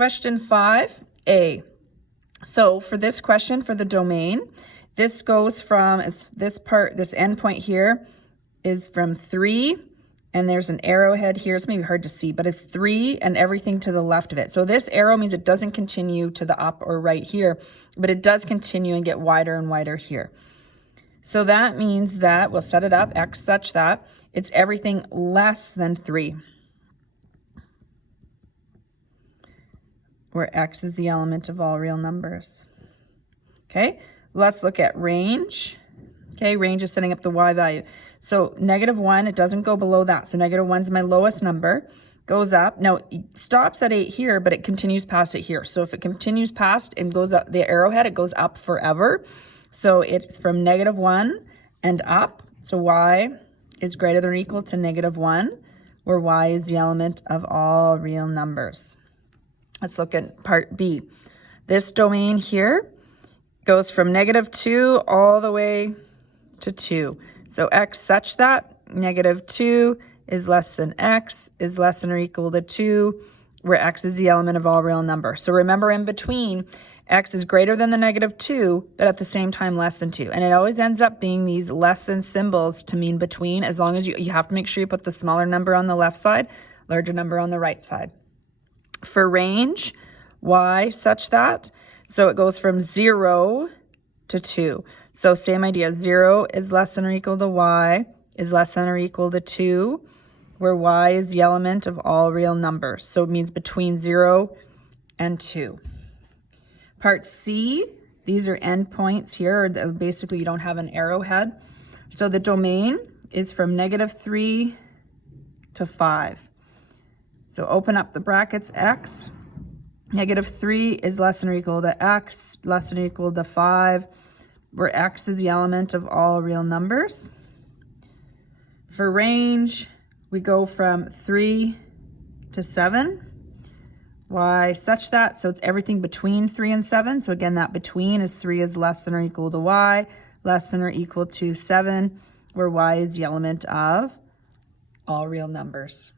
Question 5a. So for this question, for the domain, this goes from, this end point here is from 3, and there's an arrowhead here. It's maybe hard to see, but it's 3 and everything to the left of it. So this arrow means it doesn't continue to the up or right here, but it does continue and get wider and wider here. So that means that we'll set it up, x such that it's everything less than 3, where x is the element of all real numbers. Okay, let's look at range. Okay, range is setting up the y value. So -1, it doesn't go below that. So -1 is my lowest number, goes up. Now, it stops at 8 here, but it continues past it here. So if it continues past and goes up the arrowhead, it goes up forever. So it's from -1 and up. So y is greater than or equal to -1, where y is the element of all real numbers. Let's look at part B. This domain here goes from -2 all the way to 2. So x such that -2 is less than x is less than or equal to 2, where x is the element of all real numbers. So remember, in between, x is greater than the -2, but at the same time less than 2. And it always ends up being these less than symbols to mean between, as long as you have to make sure you put the smaller number on the left side, larger number on the right side. For range, y such that, so it goes from 0 to 2. So same idea, 0 is less than or equal to y is less than or equal to 2, where y is the element of all real numbers. So it means between 0 and 2. Part C, these are endpoints here, or basically you don't have an arrowhead. So the domain is from -3 to 5. So open up the brackets, x. -3 is less than or equal to x, less than or equal to 5, where x is the element of all real numbers. For range, we go from 3 to 7. Y such that, so it's everything between 3 and 7. So again, that between is 3 is less than or equal to y, less than or equal to 7, where y is the element of all real numbers.